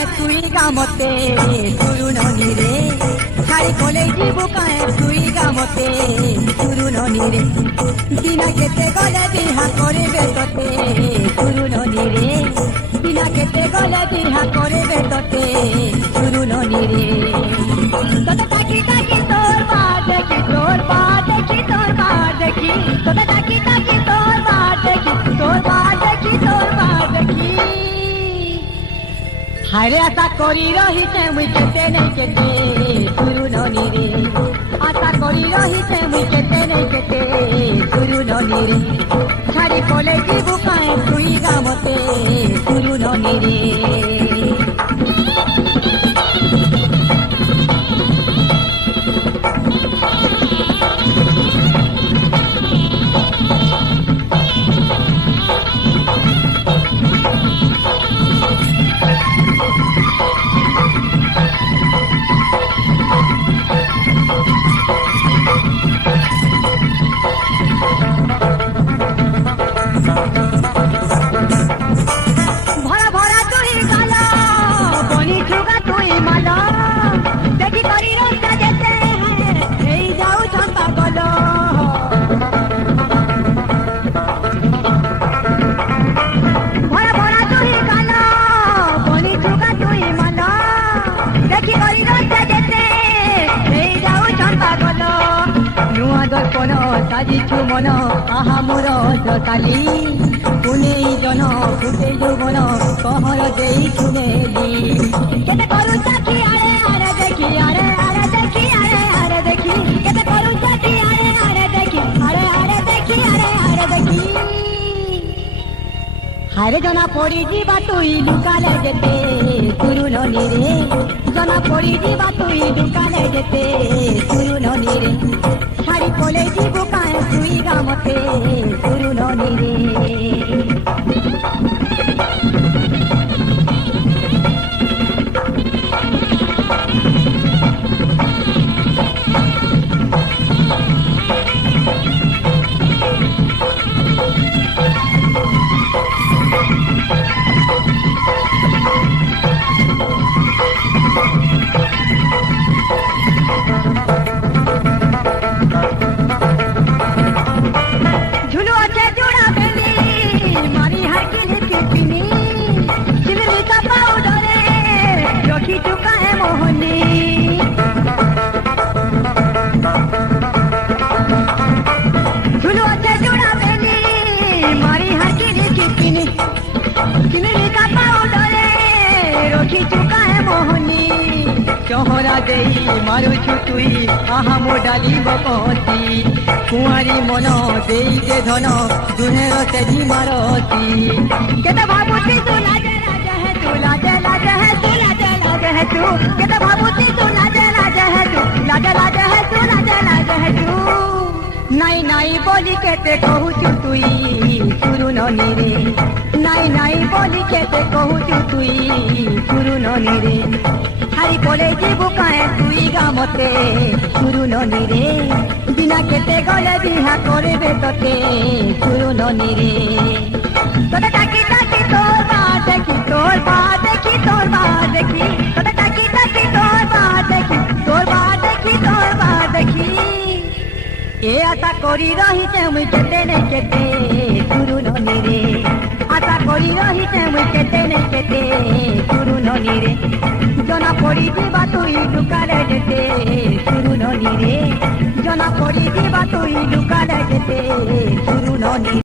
কায়ে তুই গামতে সুরুননি রে ছাড়ি কলে যাবু কায়ে তুই গামতে সুরুননি রে বিনা কেতে গলে বিহা করিবে তোতে সুরুননি রে বিনা কেতে গলে বিহা করিবে তোতে সুরুননি রে তোতে তাকি তাকি তোর পা দেখি তোর পা দেখি তোর পা দেখি তোতে তাকি তাকি তোর পা দেখি তোর পা দেখি তোর পা দেখি হায়রে আশা করি রহিছে মুই কেতে নেই কেতে সুরুননি রে আশা করি রহিছে মুই কেতে নেই কেতে সুরুননি রে ছাড়ি কলে যাবু কায়ে তুই গামতে সুরুননি রে ভরা ভরা তুই গালা বনি চুগা তুই মালা দেখি করি রাস্তা যেতে এই যাও চম্পা গল ভরা ভরা তুই গালা বনি চুগা তুই মালা দেখি করি রাস্তা যেতে এই যাও চম্পা গল নুয়া দর্পণ সাজিছু মন আহা মোর কালি কুনেই জন ফুটে যৌবন কহর দেই শুনেলি কেতে করু চাকি আরে আরে দেখি আরে আরে দেখি আরে আরে দেখি কেতে করু চাকি আরে আরে দেখি আরে আরে দেখি আরে আরে দেখি হারে জনা পড়ি যা তুই লুকালে যেতে সুরুননি রে জনা পড়ি যা তুই লুকালে যেতে সুরুননি রে ছাড়ি কলে যাবু কায়ে তুই গামতে সুরুননি রে ঝুলু আছে জোড়া বেলি মারি হাকিলি পিপিনি চিলিকা পাউডারে রখি চুকায় মোহনী ঝুলু আছে জোড়া বেলি মারি হাকিলি পিপিনি চিলিকা পাউডারে রখি চুকায় মোহনী চহরা দেই মারুছু তুই আহা মো ডালি বকতি কুয়ারি মন দেই যে ধন দুনের তেজি মারতি কেতে ভাবুতি তু লাজে লাজে হে তু লাজে লাজে হে তু লাজে লাজে হে তু কেতে ভাবুতি তু লাজে লাজে হে তু লাজে লাজে হে তু লাজে লাজে হে তু নাই নাই বলি কেতে কহুছু তুই সুরুননি রে নাই নাই বলি কেতে কহুছু তুই সুরুননি রে ছাড়ি কলে যাবু কায়ে তুই গামতে সুরুননি রে বিনা কেতে গলে বিহা করিবে তোতে সুরুননি রে তোতে তাকি তাকি তোর পা দেখি তোর পা দেখি তোর পা দেখি তোতে তাকি তাকি তোর পা দেখি তোর পা দেখি তোর পা দেখি এ আশা করি রহিছে মুই কেতে নেই কেতে সুরুননি রে আশা করি রহিছে মুই কেতে নেই কেতে সুরুননি রে জনা পড়ি যা তুই লুকালে যেতে সুরুননি রে জনা পড়ি যা তুই লুকালে যেতে সুরুননি।